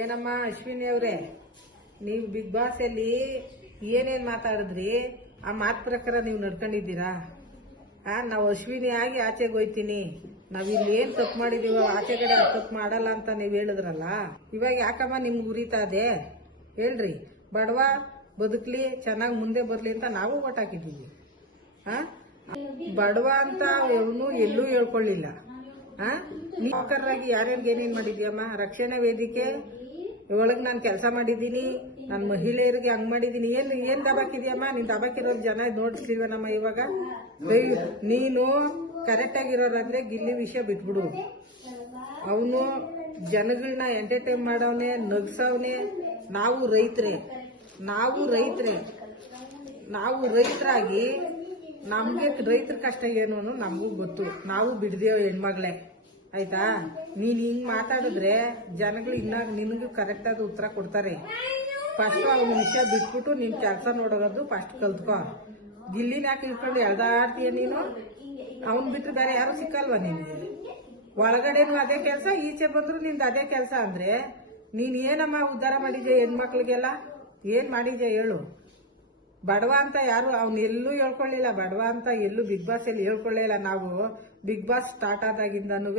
ಏನಮ್ಮ ಅಶ್ವಿನಿ ಅವ್ರೆ, ನೀವು ಬಿಗ್ ಬಾಸ್ ಅಲ್ಲಿ ಏನೇನ್ ಮಾತಾಡಿದ್ರಿ ಆ ಮಾತು ಪ್ರಕಾರ ನೀವು ನಡ್ಕೊಂಡಿದ್ದೀರಾ? ನಾವು ಅಶ್ವಿನಿ ಆಗಿ ಆಚೆಗೆ ಹೋಯ್ತೀನಿ, ನಾವ್ ಇಲ್ಲಿ ಏನ್ ತಪ್ಪು ಮಾಡಿದೀವೋ ಆಚೆ ಕಡೆ ತಪ್ಪು ಮಾಡಲ್ಲ ಅಂತ ನೀವ್ ಹೇಳಿದ್ರಲ್ಲ, ಇವಾಗ ಯಾಕಮ್ಮ ನಿಮ್ಗೆ ಉರಿತಾ ಇದೆ ಹೇಳ್ರಿ. ಬಡವ ಬದುಕ್ಲಿ, ಚೆನ್ನಾಗಿ ಮುಂದೆ ಬರ್ಲಿ ಅಂತ ನಾವು ಓಟ್ ಹಾಕಿದ್ದೀವಿ. ಬಡವ ಅಂತ ಅವನು ಎಲ್ಲೂ ಹೇಳ್ಕೊಳ್ಳಿಲ್ಲ. ನೀಕರಾಗಿ ಯಾರ್ಯಾರಿಗೆ ಏನೇನ್ ಮಾಡಿದ್ಯಮ್ಮ? ರಕ್ಷಣಾ ವೇದಿಕೆ ಒಳಗೆ ನಾನು ಕೆಲಸ ಮಾಡಿದ್ದೀನಿ, ನಾನು ಮಹಿಳೆಯರಿಗೆ ಹಂಗ್ ಮಾಡಿದ್ದೀನಿ. ಏನ್ ದಬಾಕಿದ್ಯಮ್ಮ? ನೀನ್ ದಬಾಕಿರೋ ಜನ ನೋಡಿಸ್ಲಿವನಮ್ಮ ಇವಾಗ. ನೀನು ಕರೆಕ್ಟ್ ಆಗಿರೋರಂದ್ರೆ ಗಿಲ್ಲಿ ವಿಷಯ ಬಿಟ್ಬಿಡು. ಅವನು ಜನಗಳನ್ನ ಎಂಟರ್ಟೈನ್ ಮಾಡವನೆ, ನಗ್ಸವನೆ. ನಾವು ರೈತರಾಗಿ ನಮ್ಗೆ ರೈತರ ಕಷ್ಟ ಏನು ಅನ್ನೋ ನಮಗೂ ಗೊತ್ತು. ನಾವು ಬಿಡ್ದೇವ್ ಹೆಣ್ಮಗಳೇ, ಆಯ್ತಾ? ನೀನ್ ಹಿಂಗ್ ಮಾತಾಡಿದ್ರೆ ಜನಗಳು ಇನ್ನ ನಿನಗೂ ಕರೆಕ್ಟ್ ಆದ ಉತ್ತರ ಕೊಡ್ತಾರೆ. ಫಸ್ಟ್ ಅವನ ವಿಷಯ ಬಿಟ್ಬಿಟ್ಟು ನಿನ್ ಕೆಲಸ ನೋಡೋದು ಫಸ್ಟ್ ಕಲ್ತ್ಕೊ. ಗಿಲ್ಲಿನ ಯಾಕೆ ಇಟ್ಕೊಂಡು ಎಳ್ದಾಡ್ತೀಯ ನೀನು? ಅವನ್ ಬಿಟ್ರೆ ಬೇರೆ ಯಾರು ಸಿಕ್ಕಲ್ವಾ ನಿನ್ಗೆ? ಒಳಗಡೆನು ಅದೇ ಕೆಲಸ, ಈಚೆ ಬಂದ್ರು ನಿಂದ ಅದೇ ಕೆಲಸ ಅಂದ್ರೆ ನೀನ್ ಏನಮ್ಮ ಉದ್ಧಾರ ಮಾಡಿದ್ಯಾ ಹೆಣ್ಮಕ್ಳಿಗೆಲ್ಲ? ಏನ್ ಮಾಡಿದ್ಯಾ ಹೇಳು? ಬಡವ ಅಂತ ಯಾರು ಅವ್ನು ಎಲ್ಲೂ ಹೇಳ್ಕೊಳ್ಳಿಲ್ಲ. ಬಡವ ಅಂತ ಎಲ್ಲೂ ಬಿಗ್ ಬಾಸ್ ಅಲ್ಲಿ ಹೇಳ್ಕೊಳ್ಳಿಲ್ಲ. ನಾವು ಬಿಗ್ ಬಾಸ್ ಸ್ಟಾರ್ಟ್ ಆದಾಗಿಂದನೂ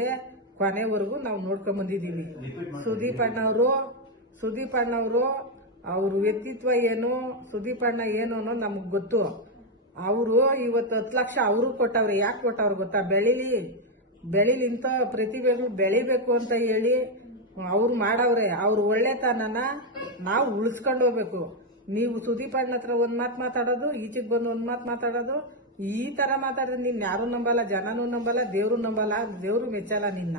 ಕೊನೆವರೆಗೂ ನಾವು ನೋಡ್ಕೊಂಡ್ ಬಂದಿದೀವಿ. ಸುದೀಪ್ ಅಣ್ಣವರು ಅವ್ರ ವ್ಯಕ್ತಿತ್ವ ಏನು, ಸುದೀಪ್ ಅಣ್ಣ ಏನು ಅನ್ನೋದು ನಮಗ್ ಗೊತ್ತು. ಅವರು ಇವತ್ತು 10 ಲಕ್ಷ ಅವರು ಕೊಟ್ಟವ್ರೆ. ಯಾಕೆ ಕೊಟ್ಟವ್ರು ಗೊತ್ತಾ? ಬೆಳಿಲಿ ಇಂಥ ಪ್ರತಿಭೆಗಳು ಬೆಳಿಬೇಕು ಅಂತ ಹೇಳಿ ಅವ್ರು ಮಾಡವ್ರೆ. ಅವ್ರು ಒಳ್ಳೆತನನ ನಾವು ಉಳಿಸ್ಕೊಂಡು ಹೋಗ್ಬೇಕು. ನೀವು ಸುದೀಪ್ ಅಣ್ಣ ಹತ್ರ ಒಂದ್ ಮಾತು ಮಾತಾಡೋದು, ಈಚೆಗೆ ಬಂದು ಒಂದ್ ಮಾತು ಮಾತಾಡೋದು, ಈ ತರ ಮಾತಾಡಿದ್ರೆ ನೀನ್ ಯಾರು ನಂಬಲ್ಲ, ಜನನೂ ನಂಬಲ್ಲ, ದೇವ್ರು ನಂಬಲ್ಲ. ದೇವ್ರು ಮೆಚ್ಚಲ್ಲ ನಿನ್ನ.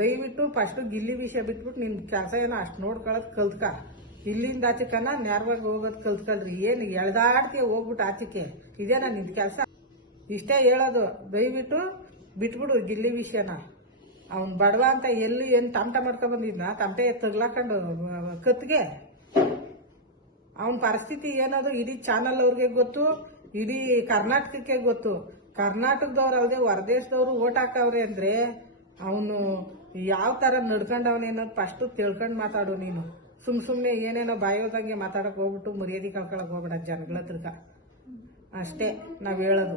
ದಯವಿಟ್ಟು ಫಸ್ಟ್ ಗಿಲ್ಲಿ ವಿಷಯ ಬಿಟ್ಬಿಟ್ಟು ನಿನ್ ಕೆಲಸ ಏನೋ ಅಷ್ಟು ನೋಡ್ಕೊಳ್ಳೋದು ಕಲ್ತ್ಕ. ಇಲ್ಲಿಂದ ಆಚೆಕನ ನೇರವಾಗಿ ಹೋಗೋದು ಕಲ್ತ್ಕೊಳ್ರಿ. ಏನು ಎಳ್ದಾಡ್ತೀಯ ಹೋಗ್ಬಿಟ್ಟು ಆಚೆಗೆ? ಇದೇನಾ ನಿನ್ ಕೆಲಸ? ಇಷ್ಟೇ ಹೇಳೋದು. ದಯವಿಟ್ಟು ಬಿಟ್ಬಿಡು ಗಿಲ್ಲಿ ವಿಷಯನ. ಅವ್ನ್ ಬಡವ ಅಂತ ಎಲ್ಲಿ ಏನ್ ತಮಟ ಮಾಡ್ಕೊಂಡ್ ಬಂದಿದ್ನ? ತಮಟೆ ತಗ್ಲಾಕೊಂಡು ಕತ್ಗೆ. ಅವನ ಪರಿಸ್ಥಿತಿ ಏನದು ಇಡೀ ಚಾನಲ್ ಅವ್ರಿಗೆ ಗೊತ್ತು, ಇಡೀ ಕರ್ನಾಟಕಕ್ಕೆ ಗೊತ್ತು. ಕರ್ನಾಟಕದವ್ರು ಅಲ್ಲದೆ ಹೊರದೇಶದವ್ರು ಓಟ್ ಹಾಕವ್ರೆ ಅಂದ್ರೆ ಅವನು ಯಾವ ತರ ನಡ್ಕೊಂಡವನೇ ಅನ್ನೋದು ಫಸ್ಟ್ ತಿಳ್ಕೊಂಡ್ ಮಾತಾಡು ನೀನು. ಸುಮ್ನೆ ಏನೇನೋ ಬಾಯೋದಂಗೆ ಮಾತಾಡಕ್ ಹೋಗ್ಬಿಟ್ಟು ಮರ್ಯಾದೆ ಕಳ್ಕೊಳಕ್ ಹೋಗ್ಬೇಡ ಜನಗಳ ಹತ್ರಕ. ಅಷ್ಟೇ ನಾವ್ ಹೇಳೋದು.